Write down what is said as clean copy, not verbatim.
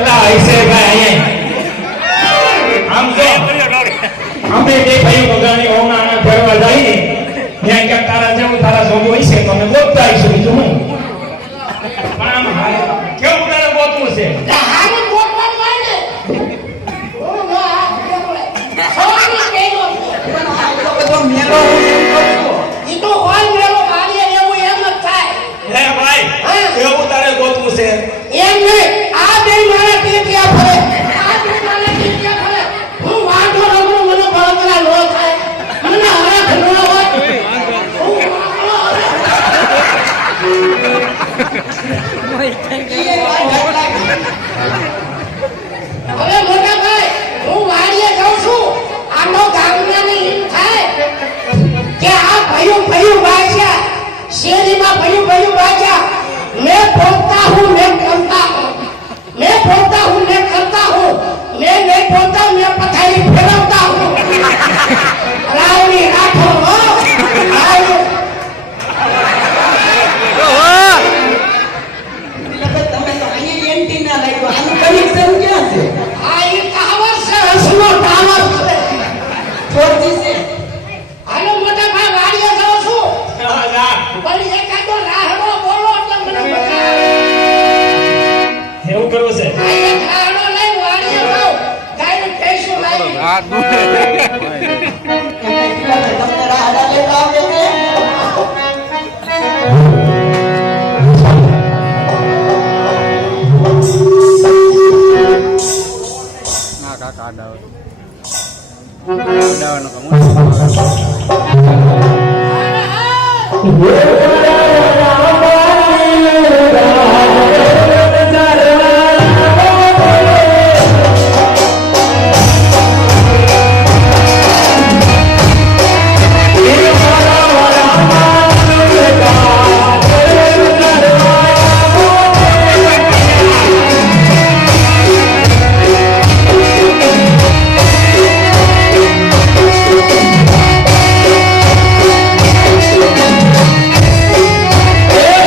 એલા હશે ભાઈ આમ તો અમે જે ભાઈ બગાની ઓના આના ફરવા જાય ને ત્યાં કે તારા જેવું તારા જોગો હશે તો અમે ગોતતા આવીશું બીજું હું પણ આમ કેવું તારે ગોતવું છે હારે ગોતવાનું હોય ને ઓ નો આ સોની કેલો પણ આ તો બધો મેલો ઈ તો હોય મેલો મારી એવું એમ જ થાય હે ભાઈ એવું તારે ગોતવું છે એમ નહીં આ બે મારા ટીટિયા ફરે આ બે મારા ટીટિયા ફરે હું વાંઢો રગડું મને બળતરા નો થાય મને હરાખ નો હોય હવે મોટા ભાઈ હું વાડીએ જાઉં છું આનો ગામડાને એમ થાય કે આ ભયું બાજા શેરીમાં ભયું બાજા मैं बोलता हूँ मैं करता हूँ मैं बोलता हूँ मैं करता हूँ मैं नहीं बोलता मैं पथारी फैलाता हूँ रावणी राठौर हो એવું કરવું છે આ ખાડો લઈ વાડીએ જાવ ગાય ફેસું લાવી